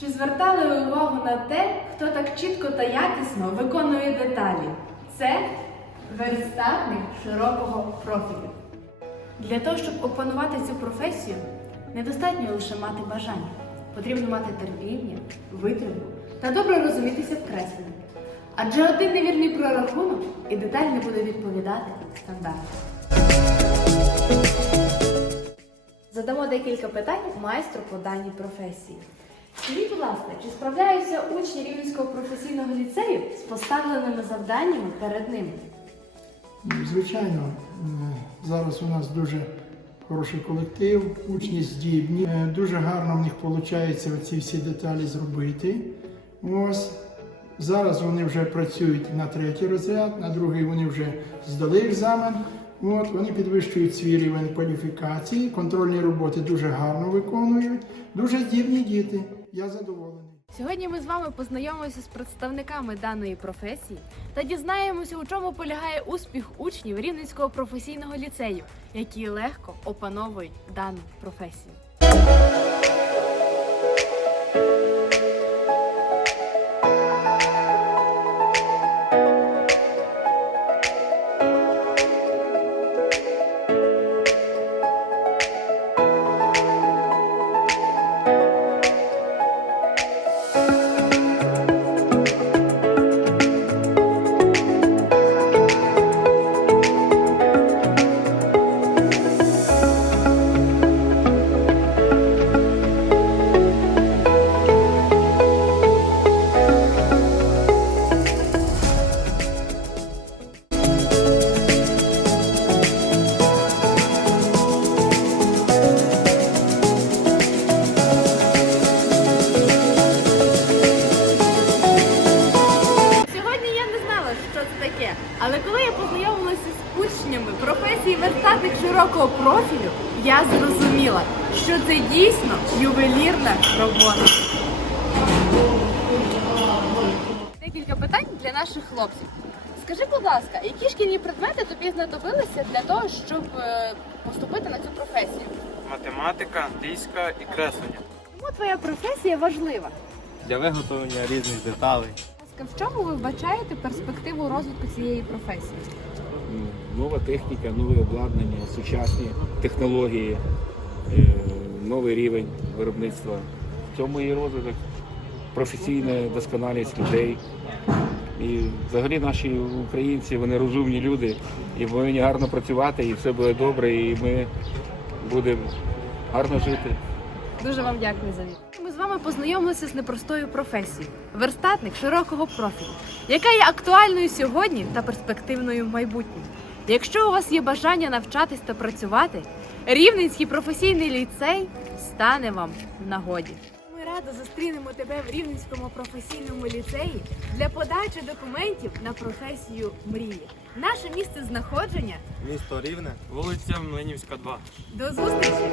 Чи звертали ви увагу на те, хто так чітко та якісно виконує деталі? Це верстатник широкого профілю. Для того, щоб опанувати цю професію, недостатньо лише мати бажання. Потрібно мати терпіння, витримку та добре розумітися в кресленні. Адже один невірний прорахунок і деталь не буде відповідати стандарту. Задамо декілька питань майстру по даній професії. Скажіть, будь ласка, чи справляються учні Рівненського професійного ліцею з поставленими завданнями перед ними? Ну, Звичайно, зараз у нас дуже хороший колектив, учні здібні. Е, Дуже гарно в них виходить ці всі деталі зробити. Ось. Зараз вони вже працюють на третій розряд, на другий вони вже здали екзамен. От, вони підвищують свій рівень кваліфікації, контрольні роботи дуже гарно виконують. Дуже здібні діти. Я задоволений. Сьогодні ми з вами познайомимося з представниками даної професії та дізнаємося, у чому полягає успіх учнів Рівненського професійного ліцею, які легко опановують дану професію. Що це таке, але коли я познайомилася з учнями професії верстатник широкого профілю, я зрозуміла, що це дійсно ювелірна робота. Декілька питань для наших хлопців. Скажи, будь ласка, які шкільні предмети тобі знадобилися для того, щоб е, поступити на цю професію? Математика, англійська і креслення. Чому твоя професія важлива? Для виготовлення різних деталей. Ласка, В чому ви вбачаєте перспективу розвитку цієї професії? Нова техніка, нове обладнання, сучасні технології, е, новий рівень виробництва. В цьому і розвиток, професійна досконалість людей. І взагалі наші українці вони розумні люди і повинні гарно працювати, і все буде добре, і ми будемо гарно жити. Дуже вам дякую за відповідь. Вами познайомилися з непростою професією верстатник широкого профілю, яка є актуальною сьогодні та перспективною в майбутньому. Якщо у вас є бажання навчатись та працювати, Рівненський професійний ліцей стане вам в нагоді. Ми радо зустрінемо тебе в Рівненському професійному ліцеї для подачі документів на професію мрії. Наше місце знаходження Місто Рівне, вулиця Млинівська, 2. до зустрічі!